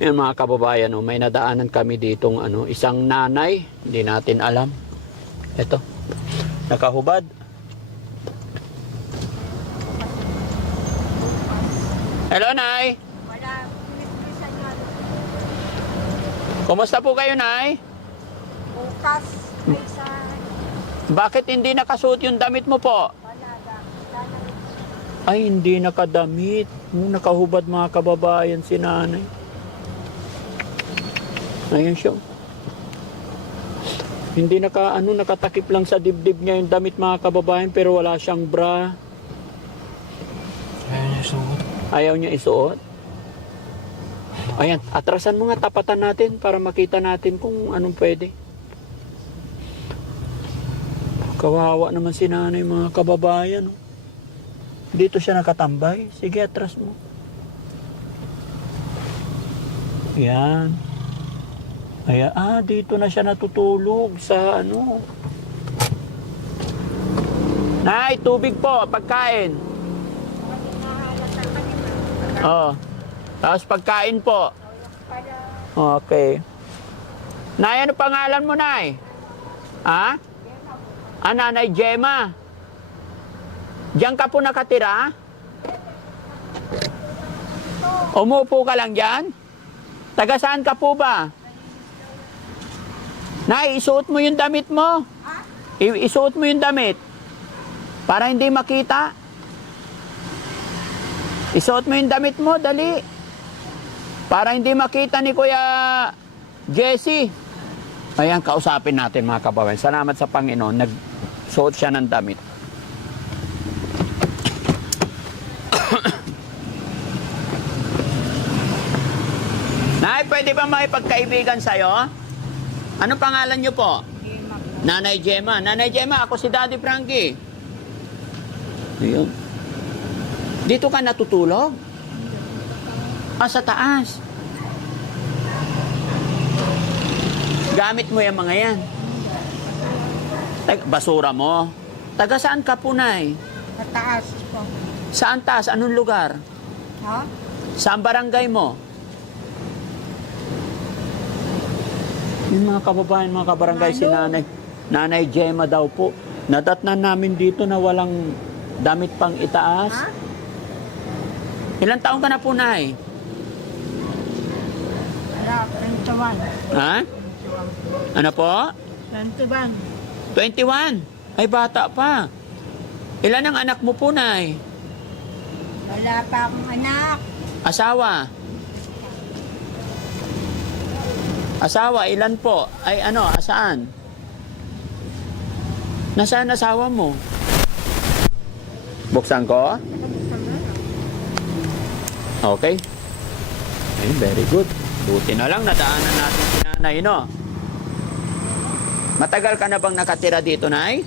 Yan mga kababayan, oh, may nadaanan kami ditong isang nanay, hindi natin alam. Ito, nakahubad. Hello, Nay. Wala. Pinagpisan yan. Kumusta po kayo, Nay? Bukas. May sa... Bakit hindi nakasuot yung damit mo po? Wala. Wala. Ay, hindi nakadamit. Nakahubad mga kababayan si nanay. Ayan siya. Hindi nakatakip lang sa dibdib niya yung damit mga kababayan pero wala siyang bra. Ayaw niya suot. Ayaw niya isuot. Ayan, atrasan mo nga, tapatan natin para makita natin kung anong pwede. Kawawa naman si nanay mga kababayan. Dito siya nakatambay. Sige, atras mo. Yan. Ayan, dito na siya natutulog sa Nay, tubig po, pagkain. Oh. Tapos pagkain po. Okay. Nay, ano pangalan mo, Nay? Ha? Nanay Gemma. Diyan ka po nakatira? Umupo ka lang dyan? Taga saan ka po ba? Nay, isuot mo yung damit mo. Isuot mo yung damit. Para hindi makita. Isuot mo yung damit mo, dali. Para hindi makita ni Kuya Jesse. Ayan, kausapin natin mga kababayan. Salamat sa Panginoon, nagsuot siya ng damit. Nay, pwede ba makipagkaibigan sa'yo? Ano pangalan niyo po? Nanay Gemma. Nanay Gemma, ako si Daddy Frankie. Ayun. Dito ka natutulog? Sa taas. Gamit mo yung mga yan. Basura mo. Taga saan ka po, Nay? Mataas po. Saan taas? Anong lugar? Ha? Saan barangay mo? Yung mga kababayan, mga kabarangay, si Nanay Gemma daw po. Nadatnan namin dito na walang damit pang itaas. Ha? Ilang taon ka na po, Nay? Wala. 21. Ha? Ano po? 21. 21. Ay, bata pa. Ilan ang anak mo po, Nay? Wala pa akong anak. Asawa? Asawa, ilan po? Ay, asaan? Nasaan asawa mo? Buksan ko? Okay. Ay, very good. Buti na lang, nadaanan natin si Nanay, no? Matagal ka na bang nakatira dito, Nay?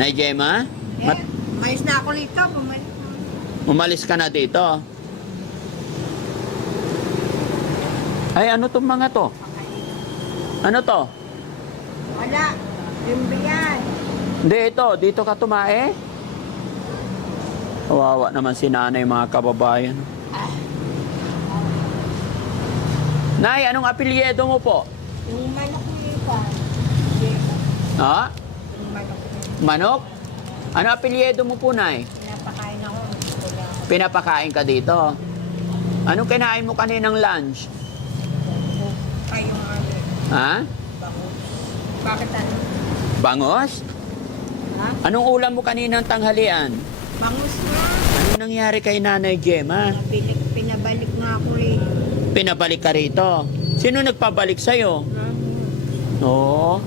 Nay Gemma? Mais na ako dito. Umalis ka na dito. Ay, ano tong mga to? Ano to? Wala. Limbiyan. Hindi, ito. Dito ka tumae? Kawawa naman si nanay, mga kababayan. Nay, anong apelyido mo po? Yung manok nito. Ha? Yung manok. Manok? Ano apelyido mo po, Nay? Pinapakain ako. Pinapakain ka dito. Anong kinain mo kaninang lunch? Kayong Ha? bangus. Bakit ano? Bangos? Ha? Anong ulam mo kaninang tanghalian? Bangus na. Ano nangyari kay Nanay Gemma? Pinabalik nga ako rin. Pinabalik ka rito. Sino nagpabalik sa'yo? Oo.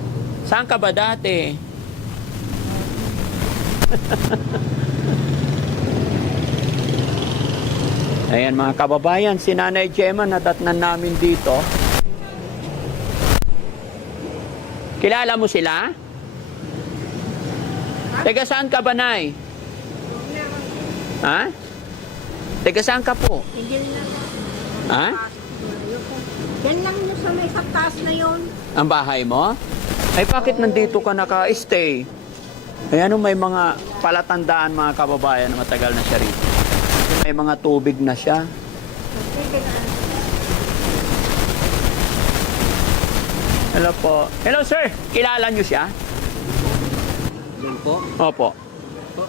Saan ka ba dati? Ayan mga kababayan, si Nanay Gemma nadatnan namin dito. Kilala mo sila? Teka saan ka ba, Nay? Ha? Teka saan ka po? Hindi na. Ha? Yan lang yung sa may sa taas na yun. Ang bahay mo? Ay bakit nandito ka naka-stay? Ay may mga palatandaan mga kababayan na matagal na siya rito. May mga tubig na siya. Hello po. Hello sir, kilala niyo siya? Yan po. Opo,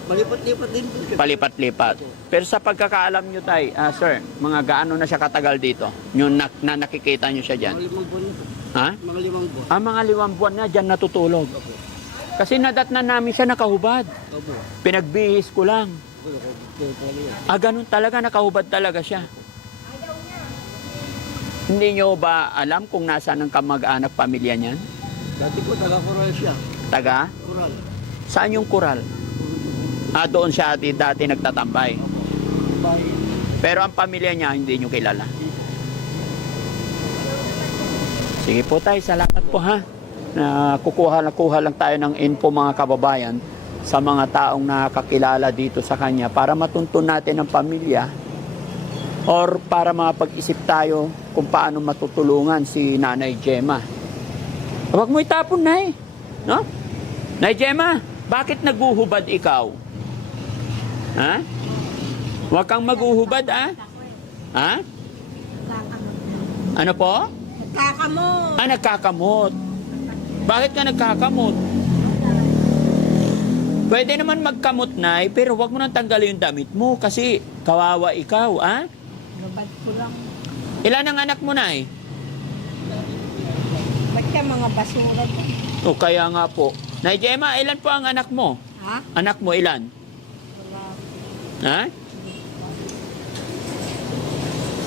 Malipat-lipat din po siya. palipat-lipat. Pero sa pagkakaalam niyo tay, sir, mga gaano na siya katagal dito? Yung na nakikita niyo siya dyan? Mga 5 buwan na. Ha? Mga 5 buwan. Mga 5 buwan na dyan natutulog. Opo. Kasi nadatnan namin siya nakahubad. Opo. Pinagbihis ko lang. Opo. Ganun talaga, nakahubad talaga siya. Hindi nyo ba alam kung nasaan ang kamag-anak pamilya niyan? Dati po, taga-Coral siya. Taga? Coral. Saan yung kural? Doon siya dati nagtatambay. Bahay. Pero ang pamilya niya, hindi nyo kilala. Sige po tayo, salamat po ha. Kukuha lang tayo ng info mga kababayan sa mga taong nakakilala dito sa kanya para matuntun natin ang pamilya or para mapag-isip tayo kung paano matutulungan si Nanay Gemma. Huwag mo itapon, Nay. No? Nay Gemma, bakit naguhubad ikaw? Ha? Huwag kang maguhubad, ha? Ha? Ano po? Nagkakamot. Nagkakamot. Bakit ka nagkakamot? Pwede naman magkamot, Nay, pero huwag mo nang tanggalin yung damit mo kasi kawawa ikaw, ha? Lubad ko lang. Ilan ang anak mo, Nay? Ba't ka mga basura to? O kaya nga po. Nay Gemma, ilan po ang anak mo? Ha? Anak mo ilan? Wala. Ha?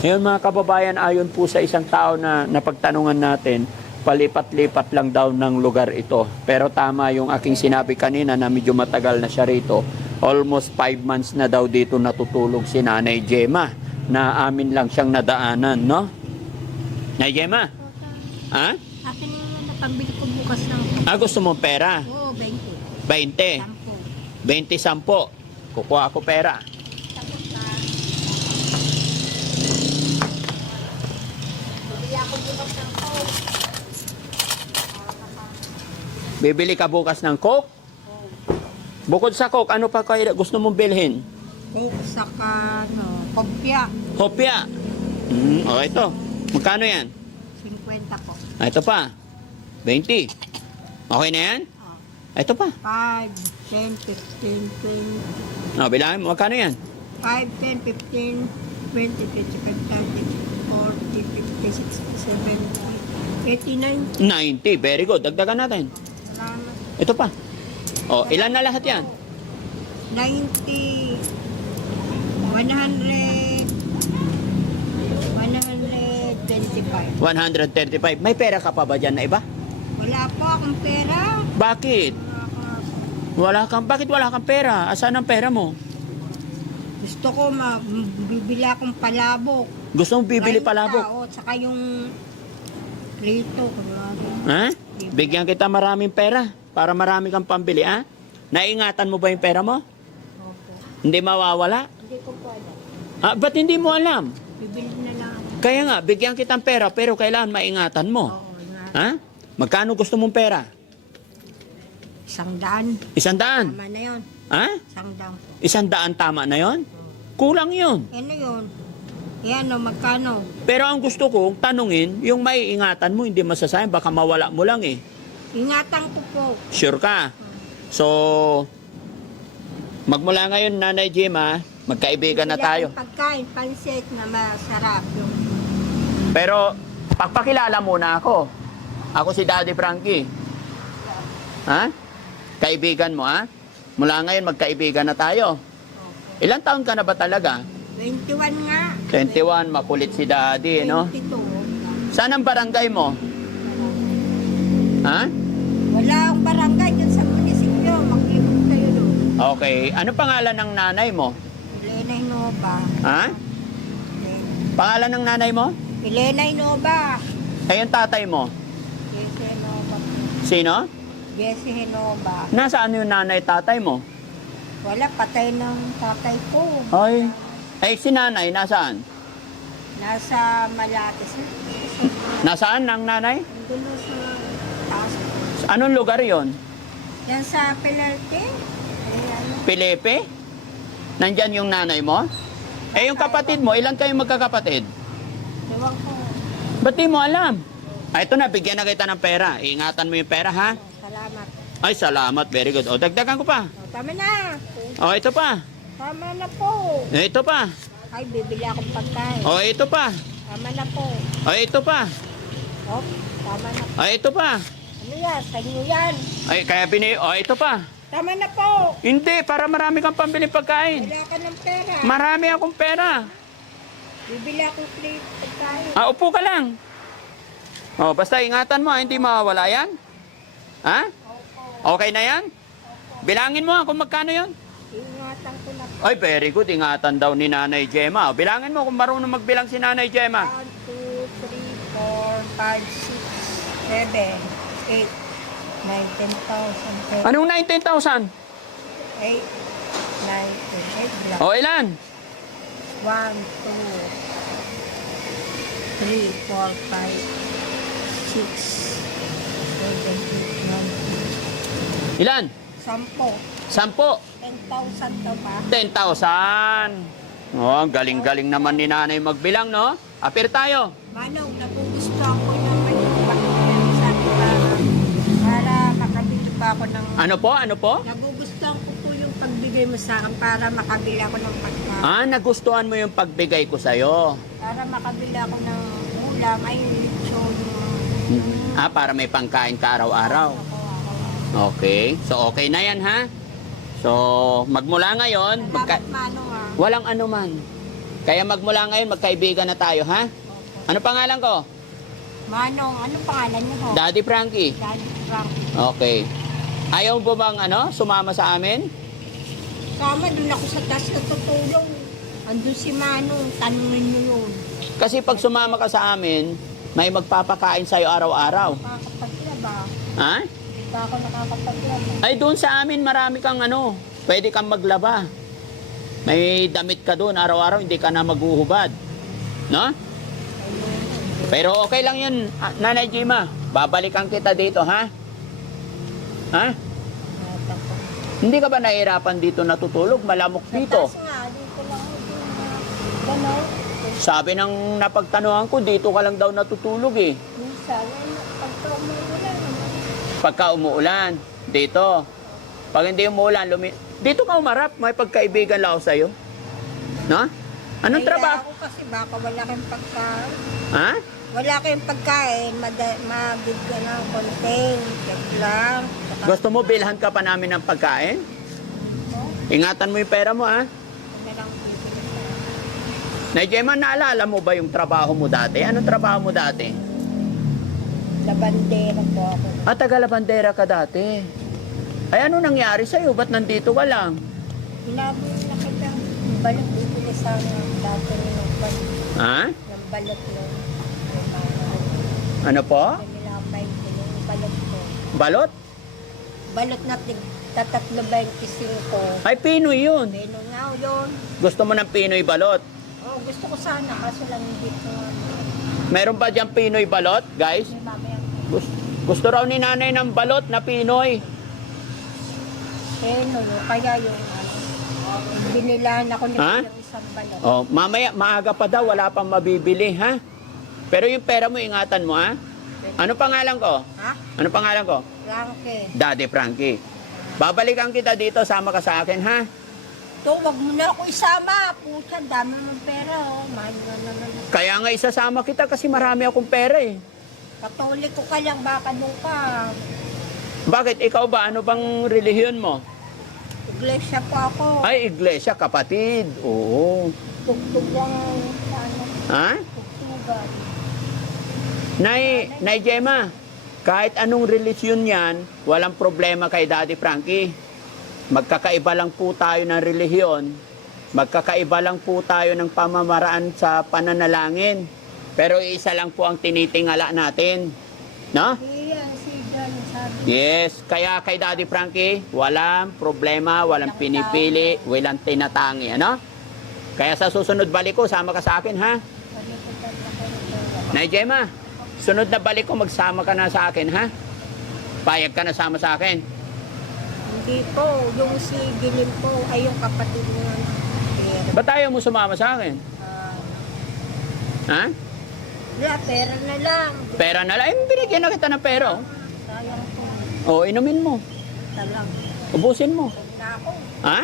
Ngayon mga kababayan, ayon po sa isang tao na napagtanungan natin, palipat-lipat lang daw ng lugar ito. Pero tama yung aking sinabi kanina na medyo matagal na siya rito. Almost 5 months na daw dito natutulog si Nanay Gemma na amin lang siyang nadaanan, no? Nanay Gemma? Ha? Akin yung napambili ko bukas ng... Gusto mo pera? Oo, 20. 20. 10. 20, 10. Kukuha ako pera. Bibili ka bukas ng Coke? Bukod sa Coke, ano pa kayo gusto mong bilhin? Coke saka, kopya. Kopya. Ito. Magkano yan? 50 po. Ito pa. 20. Okay na yan? Ito pa. 5, 10, 15, 20. Bilangin mo, magkano yan? 5, 10, 15, 20, 25, 30, 40, 50, 60, 70, 89. 90. Very good. Dagdagan natin. Salamat. Ito pa. Ilan na lahat yan? 90, 125. 135. May pera ka pa ba dyan na iba? Wala po akong pera. Bakit? Bakit wala kang pera? Asan ang pera mo? Gusto ko bibili akong palabok. Gusto mong bibili 90, palabok? Oo, tsaka yung rito. Ha? Bigyan kita maraming pera para marami kang pambili, ha? Naingatan mo ba yung pera mo? Opo. Hindi mawawala? Hindi ko po alam. Ba't hindi mo alam? Bibili na lang ako. Kaya nga, bigyan kitang pera pero kailangan maingatan mo. Oo, nga. Ha? Magkano gusto mong pera? 100. 100? Tama na yun. Ha? 100 po. 100 tama na yon? Kulang yun. Ano yun? Yan o, magkano? Pero ang gusto kong tanungin, yung maiingatan mo, hindi masasayang, baka mawala mo lang eh. Ingatan ko po. Sure ka? So, magmula ngayon, Nanay Gemma, magkaibigan na Bibili tayo. akong pagkain, pansit na masarap. Yung Pero, pagpakilala muna ako. Ako si Daddy Frankie. Ha? Kaibigan mo, ha? Mula ngayon, magkaibigan na tayo. Ilang taon ka na ba talaga? 21 nga. 21, makulit si Daddy, no? 22. Saan ang barangay mo? Ha? Wala akong barangay dyan sa munisipyo. Maglibot kayo doon. Okay. Ano pangalan ng nanay mo? Elena Inova. Ha? Pangalan ng nanay mo? Elena Inova. Yung tatay mo? Jesse Inova. Sino? Jesse Inova. Nasaan yung nanay tatay mo? Wala, patay ng tatay ko. Ay. Si nanay, nasaan? Nasa Malate. Nasaan ang nanay? Dulo sa taas. Anong lugar yon? Yan sa Pelerte. Pilepe? Nandyan yung nanay mo? Yung kapatid mo, ilan kayong magkakapatid? Ewan ko. Ba't di mo alam? Ito na, bigyan na kita ng pera. Ingatan mo yung pera, ha? Salamat. Ay, salamat. Very good. O, dagdagan ko pa. O, tama na. O, ito pa. Tama na po. Ito pa. Ay, bibili akong pagkain. O, ito pa. Tama na po. O, ito pa. O, tama na. O, ito pa. Ano yan? Sa inyo yan. Ay, kaya O, ito pa. Tama na po. Hindi, para marami kang pambiling pagkain. Wala ka ng pera. Marami akong pera. Bibili akong plate pagkain. Ah, upo ka lang. O, basta ingatan mo, hindi mawawala yan. Ha? Okay na yan? Bilangin mo kung magkano yan. Ingatan ko na po. Ay, very good. Ingatan daw ni Nanay Gemma. O, bilangin mo kung marunong magbilang si Nanay Gemma. 1, 2, 3, 4, 5, 6, 7, 8, 19,000. Anong 19,000? 8, 9, 10, 8 O, ilan? 1, 2, 3, 4, 5, 6, 7, 8, 9, Ilan? 10. 10. 10,000 daw ba? 10,000. Oh, ang galing-galing naman ni Nanay magbilang, no? Apir tayo. Manong, nagugustuhan ko naman yung pagkakas para makabili pa ako ng... Ano po? Ano po? Nagugustuhan ko po yung pagbigay mo sa akin para makabili ako ng pagkakas. Ah, nagustuhan mo yung pagbigay ko sa'yo. Para makabili ako ng ulam, ay lechon. Ah, para may pangkain ka araw-araw. Okay. So, okay na yan, ha? So, magmula ngayon, Salamat, Manong, ah. walang anuman. Kaya magmula ngayon, magkaibigan na tayo, ha? Ano pangalan ko? Manong, ano pangalan niyo ho? Daddy Frankie. Daddy Frank. Okay. Ayaw mo bang, sumama sa amin? Kama, doon ako sa taas natutulong. Andun si Manong, tanungin niyo yun. Kasi pag sumama ka sa amin, may magpapakain sa'yo araw-araw. Nakakapaglaba. Ha? Hindi pa ako nakakapaglaba. Ay, doon sa amin, marami kang pwede kang maglaba. May damit ka doon araw-araw, hindi ka na maghuhubad. No? Pero okay lang yun, Nanay Gemma. Babalikan kita dito, ha? Ha? Hindi ka ba nahihirapan dito natutulog? Malamok dito. Sa taas nga, dito lang ako. Gano'n. Sabi ng napagtanuhan ko, dito ka lang daw natutulog eh. Minsan, pagka umuulan. Pagka umuulan, dito. Pag hindi umuulan, dito ka umarap, may pagkaibigan lang ako sa'yo. No? Anong Kaya trabaho? ako kasi baka wala kayong pagkain. Ha? Wala kayong pagkain, magid ka ng konting. Check lang. Saka- Gusto mo bilhan ka pa namin ng pagkain? Ingatan mo yung pera mo, ha? Ano na lang bibili ko. Nay Gemma, naalala mo ba yung trabaho mo dati? Anong trabaho mo dati? Labandera po ako. Taga-labandera ka dati. Ay, ano nangyari sa'yo? Ba't nandito ka lang? Hinabol na kita. Yung balot bibili sa dati ng balot. Ha? Ng balot nun. Ano po? Nila ang 20 yung balot ko. Balot? Balot na tatatlo 25. Ay, Pinoy yun. Pero nga yun. Gusto mo ng Pinoy balot? Oh, gusto ko sana kaso lang hindi ko. Meron ba diyang Pinoy balot, guys? May mamaya. Gusto raw ni nanay ng balot na Pinoy. No, kaya yung binilahan ako nito Ha? yung isang balot. Oh, mamaya, maaga pa daw, wala pang mabibili, ha? Pero yung pera mo, ingatan mo, ha? Ano pangalan ko? Ha? Ano pangalan ko? Frankie. Daddy Frankie. Babalikan kita dito, sama ka sa akin, ha? To, wag mo na ako isama. Pucha, dami mong pera, oh. Mahal na naman. Kaya nga isasama kita kasi marami akong pera, eh. Katoliko ka lang, baka nung ka. Bakit? Ikaw ba? Ano bang relihiyon mo? Iglesia pa ako. Ay, iglesia, kapatid. Oo. Tugtog lang sa ano. Ha? Tugtugan. Nay Gemma, kahit anong relihiyon yan, walang problema kay Daddy Frankie. Magkakaiba lang po tayo ng relihiyon. Magkakaiba lang po tayo ng pamamaraan sa pananalangin. Pero isa lang po ang tinitingala natin. No? Iyan, si John, sabi. Yes, kaya kay Daddy Frankie, walang problema, walang pinipili, walang tinatangi, ano? Kaya sa susunod balik ko, sama ka sa akin, ha? Nay Gemma, sunod na balik ko, magsama ka na sa akin, ha? Payag ka na sama sa akin. Hindi po, yung si Gilim po, ay yung kapatid niya. Pero, Ba't ayaw mo sumama sa akin? Ha? Wala, pera na lang. Pera na lang. Binigyan na kita ng pera. Sayang po. Inumin mo. Talang. Ubusin mo. Na ako. Ha?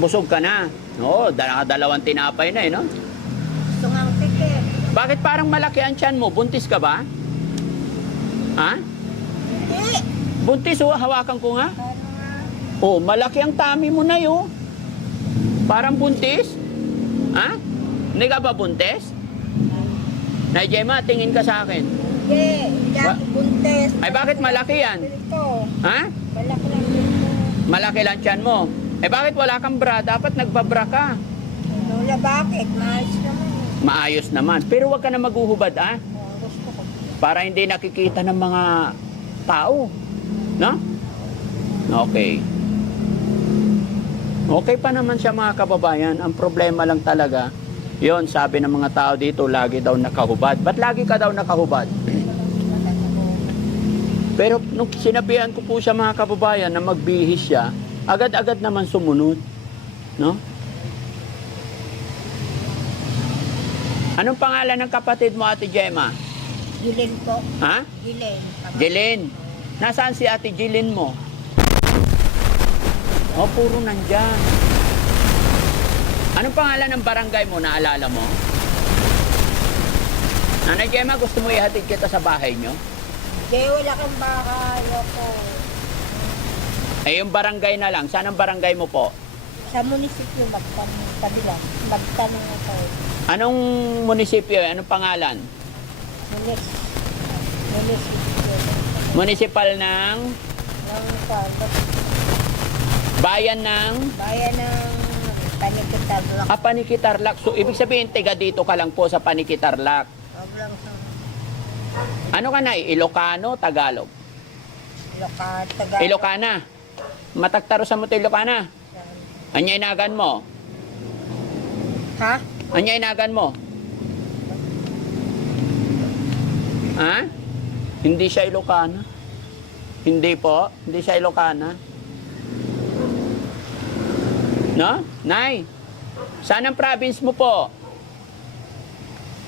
Busog ka na. Oo, dalawang tinapay na no? Gusto nga ang tiket. Bakit parang malaki ang tiyan mo? Buntis ka ba? Ha? Hindi. Buntis hawakan ko nga. Paano nga? Malaki ang tummy mo na yun. Parang buntis? Ha? Hindi ka ba buntis? Nay Gemma, tingin ka sa akin. Hindi ako buntes. Ay, bakit malaki yan? Ito. Ha? Malaki lang dito. Malaki lang tiyan mo. Bakit wala kang bra? Dapat nagbabra ka. Lola, bakit? Maayos naman. Maayos naman. Pero wag ka na maghuhubad, Gusto ko. para hindi nakikita ng mga tao. No? Okay. Okay pa naman siya mga kababayan. Ang problema lang talaga, yon sabi ng mga tao dito, lagi daw nakahubad. Ba't lagi ka daw nakahubad? Pero nung sinabihan ko po siya mga kababayan na magbihis siya, agad-agad naman sumunod. No? Anong pangalan ng kapatid mo, Ate Gemma? Gilin po. Ha? Gilin. Jilin. Nasaan si Ate Jilin mo? Puro nandyan. Anong pangalan ng barangay mo? Naalala mo? Nanay Gemma, gusto mo ihatid kita sa bahay nyo? Hindi, wala kang baka. Ayoko. Yung barangay na lang. Saan ang barangay mo po? Sa munisipyo, magtanong ako. Anong munisipyo? Anong pangalan? Munisipyo. Municipal ng bayan ng Bayan ng Panikitarlak. Panikitarlak. So, ibig sabihin, tiga dito ka lang po sa Panikitarlak. Wag lang sa Ano ka na? Ilocano, Tagalog? Tagalog. Ilocana. Matagtaro sa mo to Ilocana. Anyaynagan mo. Ha? Anyaynagan mo. Ha? Hindi siya Ilocana. Hindi po. Hindi siya Ilocana. No? Nay, saan ang province mo po?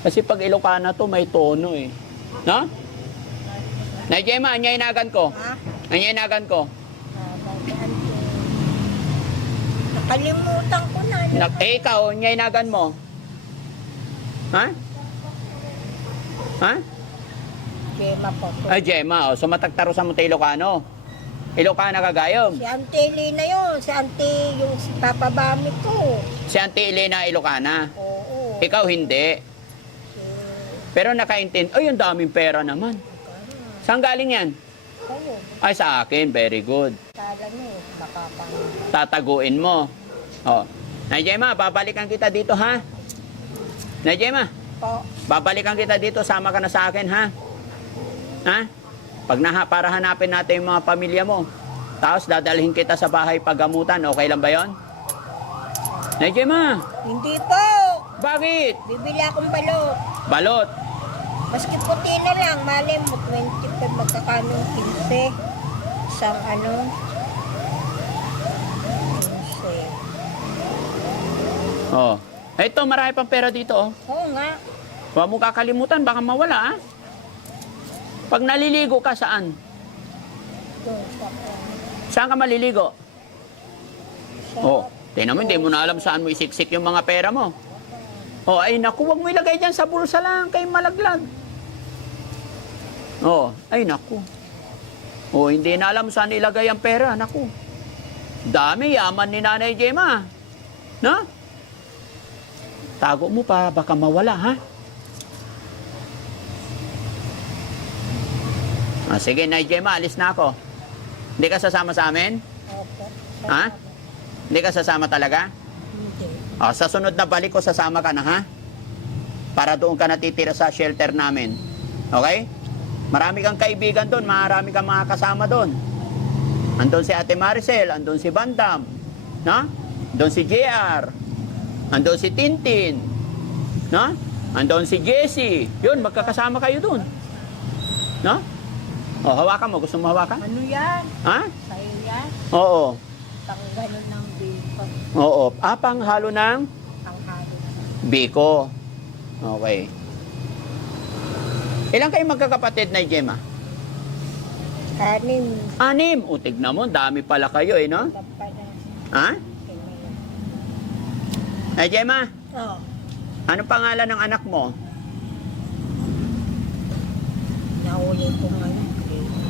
Kasi pag Ilocana to, may tono eh. No? Nay Gemma, anyaynagan ko. Ha? Anyaynagan ko. Nakalimutan ko na. Ikaw, anyaynagan mo. Ha? Ha? Gemma po. Ay, Gemma, so matagtaro sa Monte Ilocano. Ilocana kagayom. Si Auntie Elena yun. Si Auntie, yung si Papa Bami ko. Si Auntie Elena Ilocana. Oo. Ikaw hindi. Pero nakaintindi. Ay, ang daming pera naman. Saan galing yan? Kayo. Ay, sa akin. Very good. Kala nyo, makapang. Tataguin mo. Nay Gemma, babalikan kita dito, ha? Nay Gemma, Po. babalikan kita dito. Sama ka na sa akin, ha? Ha? Para hanapin natin yung mga pamilya mo. Tapos dadalhin kita sa bahay paggamutan. Okay lang ba yon? Nay Gemma, Hindi po. bakit? Bibili akong balot. Balot. Maski puti na lang. Malay mo, 25 magkakano 15. Isang ano. 15. Ito, marami pang pera dito, Oo nga. Huwag mo kakalimutan, baka mawala, ha? Pag naliligo ka, saan? Doon sa Saan ka maliligo? Tingnan mo, hindi mo na alam saan mo isiksik yung mga pera mo. Ay naku, huwag mo ilagay dyan sa bulsa lang, kay malaglag. Ay naku. Hindi na alam saan ilagay ang pera, naku. Dami, yaman ni Nanay Gemma. No? Tago mo pa, baka mawala, ha? Sige, Nay Gemma, alis na ako. Hindi ka sasama sa amin? Opo. Ha? Hindi ka sasama talaga? Hindi. Sa sunod na balik ko, sasama ka na, ha? Para doon ka natitira sa shelter namin. Okay? Marami kang kaibigan doon, marami kang mga kasama doon. Andun si Ate Maricel, andun si Bandam, no? Andun si JR, andun si Tintin, no? Andun si Jessie. Yun, magkakasama kayo doon. No? Hawakan mo. Gusto mo hawakan? Ano yan? Ha? Sa'yo yan? Oo. Pang ganun ng biko. Oo. Panghalo ng Ang halo. biko. Okay. Ilan kayo magkakapatid na Gemma? Kanin. 6. O, tignan mo, dami pala kayo eh, no? Tapala. Ha? Ay, Gemma, Oh. anong pangalan ng anak mo? Nahuli ko man.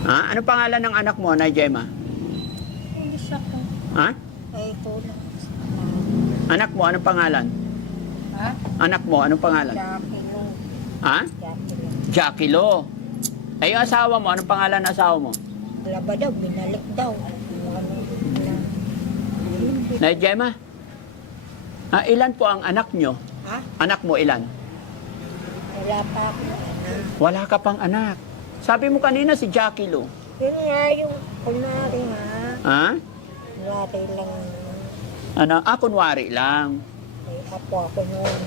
Ha? Anong pangalan ng anak mo, na Gemma? Hindi sa ko. Ha? Ay, kulang. Anak mo, anong pangalan? Ha? Anak mo, anong pangalan? Jackie Lo. Ha? Jackie Lo. Jackie Lo. Ay, yung asawa mo, anong pangalan ng asawa mo? Wala ba daw? Binalik daw. Na Gemma? Ilan po ang anak nyo? Ha? Anak mo ilan? Wala pa ako. Wala ka pang anak. Sabi mo kanina si Jackie Lo. Yun nga yung kunwari nga. Ha? Kunwari lang. Ano? Kunwari lang. May apo ako noon.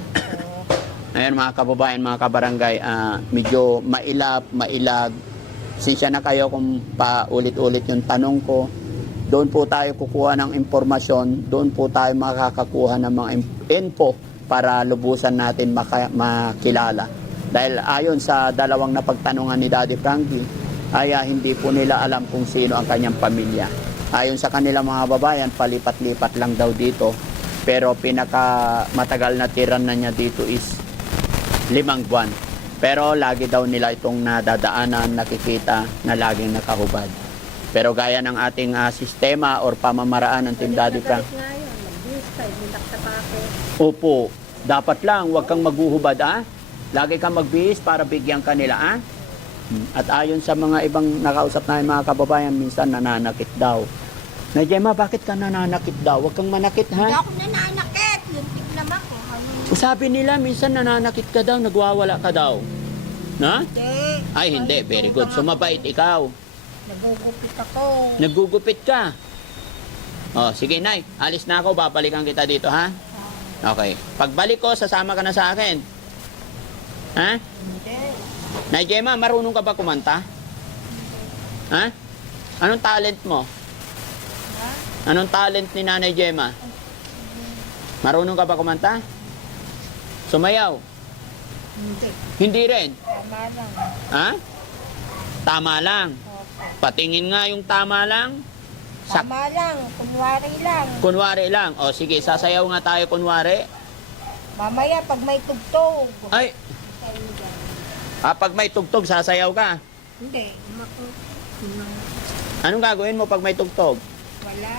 Ayan mga kababayan, mga kabarangay, medyo mailag. Sinsya na kayo kung paulit-ulit yung tanong ko. Doon po tayo kukuha ng impormasyon, doon po tayo makakakuha ng mga info para lubusan natin makilala. Dahil ayon sa dalawang napagtanungan ni Daddy Frankie, ay hindi po nila alam kung sino ang kanyang pamilya. Ayon sa kanilang mga babayan, palipat-lipat lang daw dito. Pero pinaka matagal na tiran na niya dito is 5 buwan. Pero lagi daw nila itong nadadaanan, nakikita na laging nakahubad. Pero gaya ng ating sistema or pamamaraan ng Team Daddy Frank. Opo, dapat lang, huwag kang maghuhubad, Lagi kang magbihis para bigyan kanila, At ayon sa mga ibang nakausap namin mga kababayan, minsan nananakit daw. Na Gemma, bakit ka nananakit daw? Huwag kang manakit, Hindi ha? ako nananakit. Yung tignan ko. Ano? Sabi nila, minsan nananakit ka daw, nagwawala ka daw. Na? Hindi. Ay, hindi. Very good. So, mabait ikaw. Nagugupit ako. Naggugupit ka. Oh, sige, Nay. Alis na ako. Babalikan kita dito, ha? Okay. Pagbalik ko, sasama ka na sa akin. Ha? Hindi. Nay Gemma, marunong ka ba kumanta? Ha? Anong talent mo? Ha? Anong talent ni Nanay Gemma? Marunong ka ba kumanta? Sumayaw? Hindi. Hindi rin. Tama lang. Ha? Tama lang. Okay. Patingin nga yung tama lang. Tama lang. Kunwari lang. Kunwari lang. O sige, sasayaw nga tayo kunwari. Mamaya pag may tugtog. Ay, pag may tugtog, sasayaw ka. Hindi. Anong gagawin mo pag may tugtog? Wala.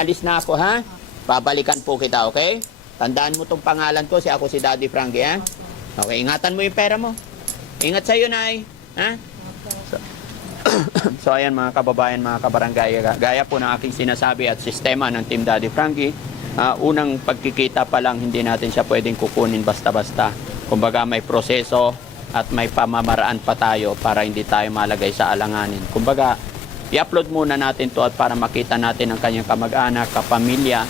Alis na ako, ha? Babalikan po kita, okay? Tandaan mo tong pangalan ko, ako si Daddy Frankie, ha? Okay, ingatan mo yung pera mo. Ingat sa'yo, Nay. Ha? So, ayan mga kababayan, mga kabarangay, gaya po ng aking sinasabi at sistema ng Team Daddy Frankie, unang pagkikita pa lang, hindi natin siya pwedeng kukunin basta-basta. Kumbaga may proseso at may pamamaraan pa tayo para hindi tayo malagay sa alanganin. Kumbaga, i-upload muna natin to at para makita natin ang kanyang kamag-anak, kapamilya,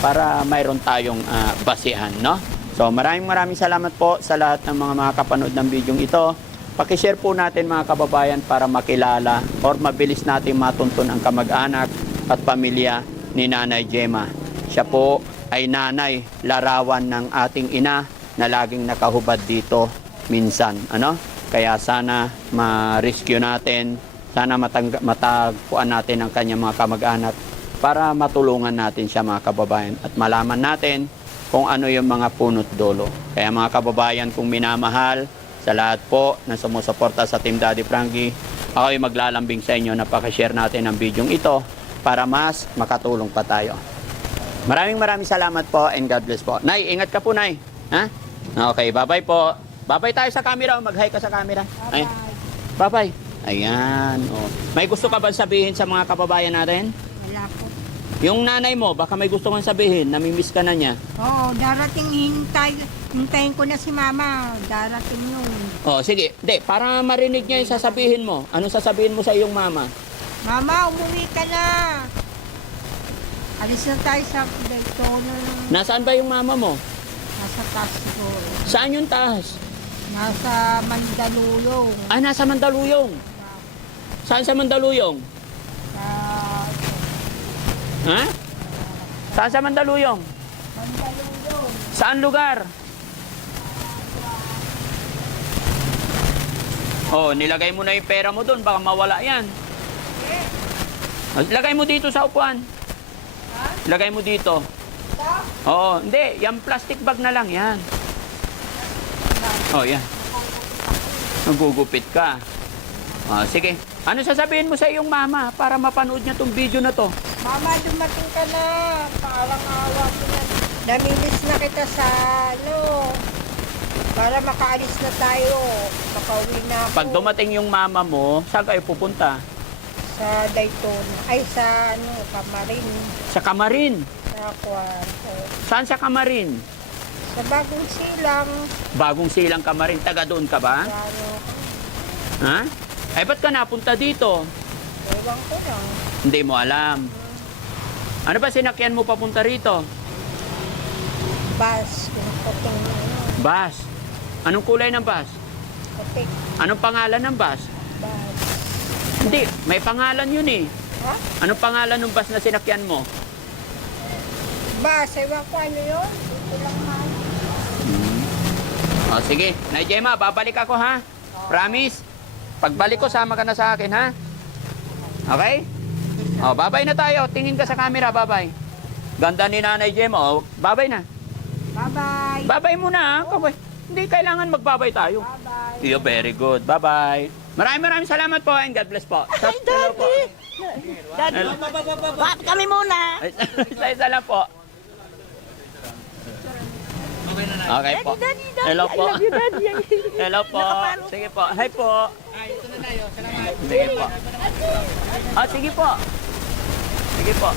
para mayroon tayong basihan, no? So, maraming salamat po sa lahat ng mga kapanood ng video ito. Pakishare po natin mga kababayan para makilala or mabilis natin matuntun ang kamag-anak at pamilya ni Nanay Gemma. Siya po ay nanay, larawan ng ating ina na laging nakahubad dito minsan. Kaya sana ma-rescue natin, sana matagpuan natin ang kanyang mga kamag-anak para matulungan natin siya mga kababayan at malaman natin kung ano yung mga punot dulo. Kaya mga kababayan kung minamahal, sa lahat po na sumusuporta sa Team Daddy Frankie, ako ay maglalambing sa inyo na pakishare natin ang video ito para mas makatulong pa tayo. Maraming salamat po and God bless po. Nay, ingat ka po, Nay. Ha? Okay, bye-bye po. Bye-bye tayo sa camera. Mag-hi ka sa camera. Ayan. Bye-bye. Ayan. Oh. May gusto ka ba sabihin sa mga kababayan natin? Wala po. Yung nanay mo, baka may gusto kang sabihin, namimiss ka na niya. Oo, darating hintayin ko na si Mama. Darating yun. Oh, sige. Hindi, para marinig niya yung sasabihin mo. Anong sasabihin mo sa iyong mama? Mama, umuwi ka na. Alis na tayo sa Daytona. Nasaan ba yung mama mo? Nasa taas ko. Saan yung taas? Nasa Mandaluyong. Nasa Mandaluyong. Saan sa Mandaluyong? Ha? Saan sa Mandaluyong? Mandaluyong. Saan lugar? Oh, nilagay mo na yung pera mo doon, baka mawala yan. Oh, lagay mo dito sa upuan. Lagay mo dito. Oo, hindi. Yan plastic bag na lang yan. Oh, yan. Nagugupit ka. Oh, sige. Ano sasabihin mo sa iyong mama para mapanood niya tong video na to? Mama, dumating ka na. Parang awa ko na. Namilis na kita sa para makaalis na tayo. Makauwi na ako. Pag dumating yung mama mo, saan kayo pupunta? Sa Daytona. Ay, sa Camarin. Sa Camarin. Sa kwarto. Saan sa Camarin? Sa Bagong Silang. Bagong Silang Camarin. Taga doon ka ba? Sa Ha? Ay, ba't ka napunta dito? ewan ko lang. Hindi mo alam. Ano ba sinakyan mo papunta rito? Bus. Yung puting Bus. Anong kulay ng bus? putik. Anong pangalan ng bus? Bus. Hindi, may pangalan yun eh. Ha? Anong pangalan ng bus na sinakyan mo? Bus. Ewan ko ano yun. Dito lang man. O sige, Nay Gemma, babalik ako ha. Promise? Pagbalik ko, sama ka na sa akin ha. Okay? O, babay na tayo. Tingin ka sa camera, babay. Ganda ni Nanay Gemma. O, babay na. Bye-bye. Babay muna ha. Babay. Hindi kailangan magbabay tayo. Bye-bye. You're very good. Bye-bye. Maraming salamat po and God bless po. Ay, Daddy! Daddy. Kami muna. Isa-isa lang po. Okay po. Hello po. Hello po. Sige po. Hi po. Sige po. Ah, sige po. Sige po.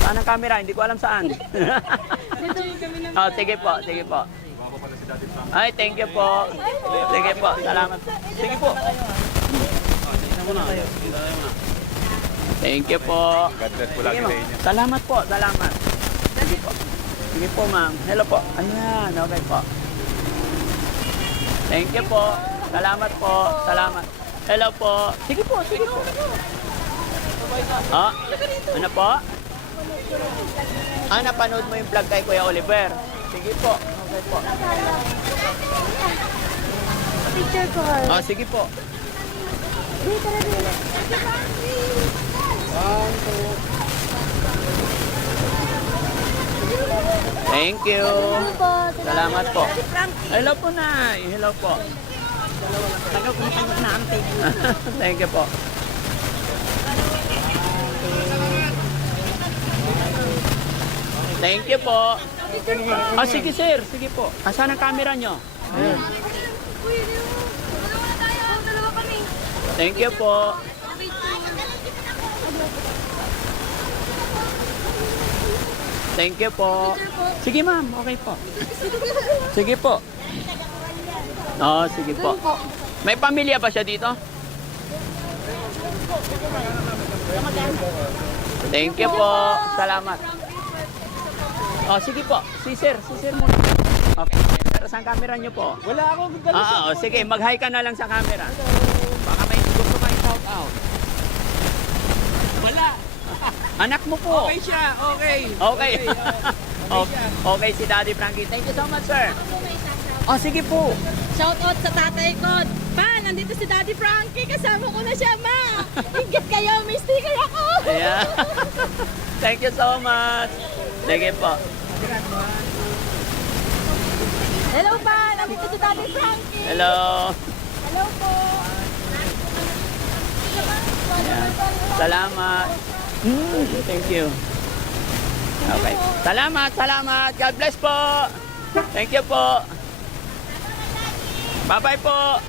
Saan ang camera? Hindi ko alam saan. Oh, sige po. Sige po. Ay, thank you po. Sige po. Salamat. Sige po. Thank you po. God bless po lagi Sige, sa ma'am. inyo. Salamat po. Salamat. Sige po. Sige po, ma'am. Hello po. Ayan. Okay po. Thank you po. Salamat po. Salamat. Hello po. Sige po. Sige po. Ah, ano po? Ah, napanood mo yung vlog kay Kuya Oliver. Sige po. Okay po. Picture ko. Ah, sige po. Thank you. Salamat po. Hello po, Nay. Hello po. Thank you po. Thank you po. Ah, sige sir. Sige po. Asan ang camera nyo? Ayan. Thank you po. Thank you po. Sige ma'am, okay po. Sige po. Oh, sige po. May pamilya ba siya dito? Thank you po. Salamat. Oh, sige po. Si sir muna. Okay. Pero saan camera niyo po? Wala akong dala. Oo, sige, mag-hi ka na lang sa camera. Baka may gusto kayo shout out. Wala. Anak mo po. Okay siya. Okay. Okay. Okay si Daddy Frankie. Thank you so much, sir. Oh, sige po. Shout out sa tatay ko. Pa, nandito si Daddy Frankie. Kasama ko na siya, ma. Ingit kayo, may sticker ako. Yeah. Thank you so much. Sige po. Hello, pa. Nandito si Daddy Frankie. Hello. Hello po. Ayan. Salamat. Thank you. Okay. Salamat. God bless po. Thank you po. Bye-bye po.